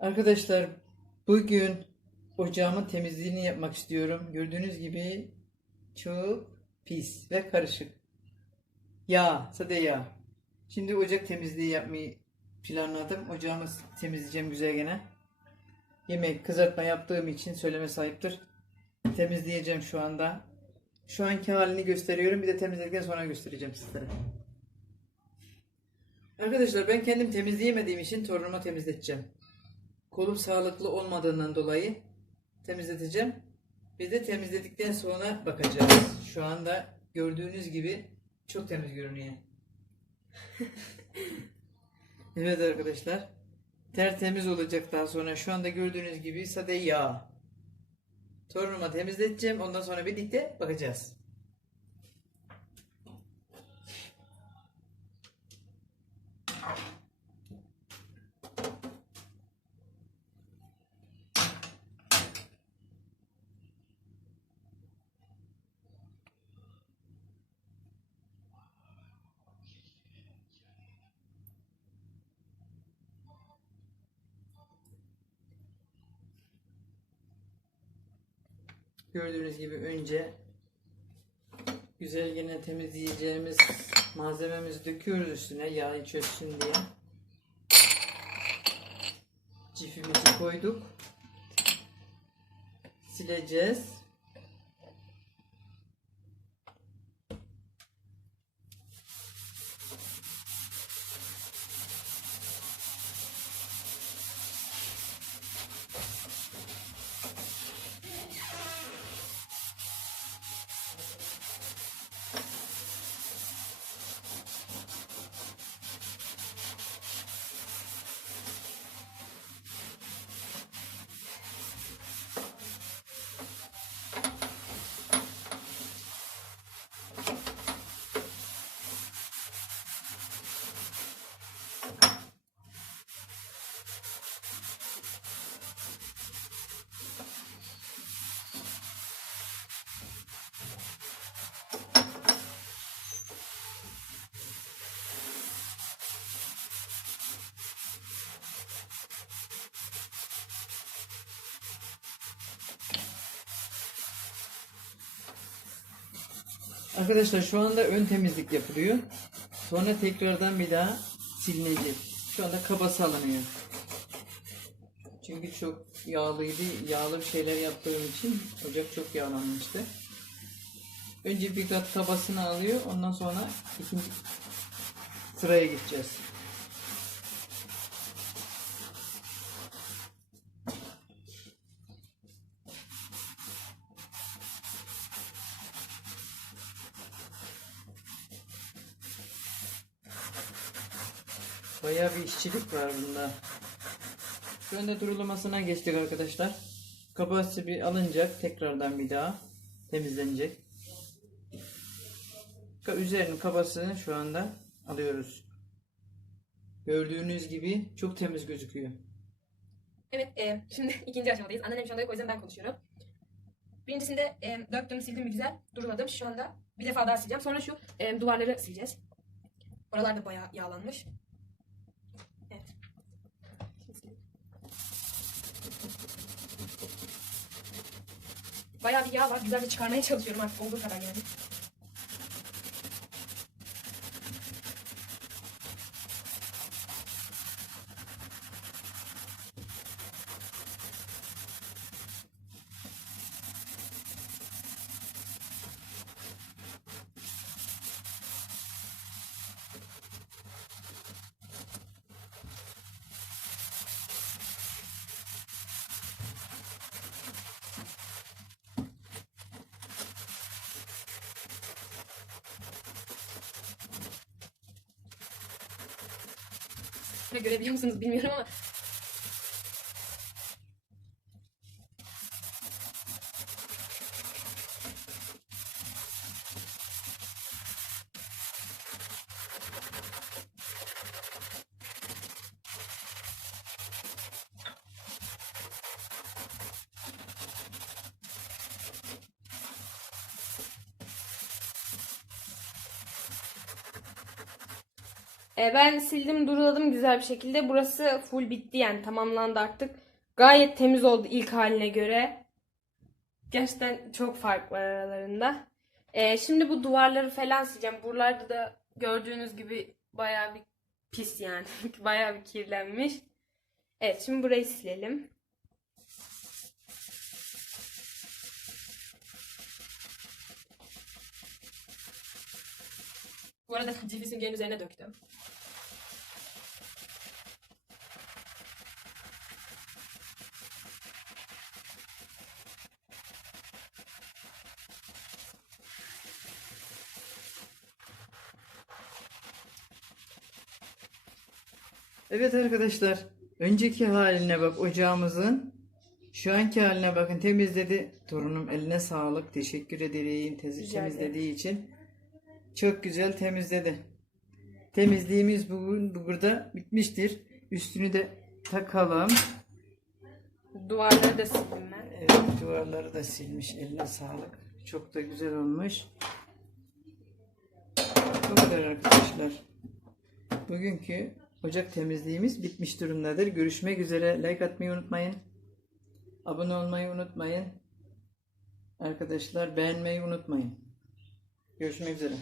Arkadaşlar bugün ocağımın temizliğini yapmak istiyorum. Gördüğünüz gibi çok pis ve karışık. Yağ, sade yağ. Şimdi ocak temizliği yapmayı planladım. Ocağımı temizleyeceğim güzel gene. Yemek kızartma yaptığım için söyleme sahiptir. Temizleyeceğim şu anda. Şu anki halini gösteriyorum. Bir de temizledikten sonra göstereceğim sizlere. Arkadaşlar ben kendim temizleyemediğim için torunuma temizleteceğim. Kolum sağlıklı olmadığından dolayı temizleteceğim. Biz de temizledikten sonra bakacağız. Şu anda gördüğünüz gibi çok temiz görünüyor. evet arkadaşlar. Tertemiz olacak daha sonra. Şu anda gördüğünüz gibi sade yağ. Torunuma temizleteceğim. Ondan sonra birlikte bakacağız. Gördüğünüz gibi önce güzel yine temizleyeceğimiz malzememizi döküyoruz üstüne yağı çözsün diye. Cifimizi koyduk. Sileceğiz. Arkadaşlar şu anda ön temizlik yapılıyor. Sonra tekrardan bir daha silinecek. Şu anda kaba salınıyor. Çünkü çok yağlıydı. Yağlı bir şeyler yaptığım için ocak çok yağlanmıştı. Önce bir kat kabasını alıyor. Ondan sonra ikinci sıraya gideceğiz. Bayağı bir işçilik var bunda. Şu anda durulamasına geçtik arkadaşlar. Kabası bir alınacak. Tekrardan bir daha temizlenecek. Üzerinin kabasını şu anda alıyoruz. Gördüğünüz gibi çok temiz gözüküyor. Evet, e, şimdi ikinci aşamadayız. Anneannem şu anda yok, o yüzden ben konuşuyorum. Birincisinde e, döktüm, sildim güzel. Duruladım. Şu anda bir defa daha sileceğim. Sonra şu e, duvarları sileceğiz. Oralar da bayağı yağlanmış. Evet. Şimdi sileyim. Bayağı bir yağ var. Güzelce çıkarmaya çalışıyorum artık olduğu kadar yani. Görebiliyor musunuz bilmiyorum ama E, ben sildim duruladım güzel bir şekilde. Burası full bitti yani tamamlandı artık. Gayet temiz oldu ilk haline göre. Gerçekten çok fark var aralarında. E, şimdi bu duvarları falan sileceğim. Buralarda da gördüğünüz gibi bayağı bir pis yani. bayağı bir kirlenmiş. Evet şimdi burayı silelim. Bu arada süngerin üzerine döktüm. Evet arkadaşlar. Önceki haline bak ocağımızın. Şu anki haline bakın temizledi. Torunum eline sağlık. Teşekkür ederim ederim. temizlediği için. Çok güzel temizledi. Temizliğimiz bugün bu burada bitmiştir. Üstünü de takalım. Duvarları da sildim ben. Evet duvarları da silmiş. Eline sağlık. Çok da güzel olmuş. Bu kadar arkadaşlar. Bugünkü ocak temizliğimiz bitmiş durumdadır. Görüşmek üzere. Like atmayı unutmayın. Abone olmayı unutmayın. Arkadaşlar beğenmeyi unutmayın. Görüşmek üzere.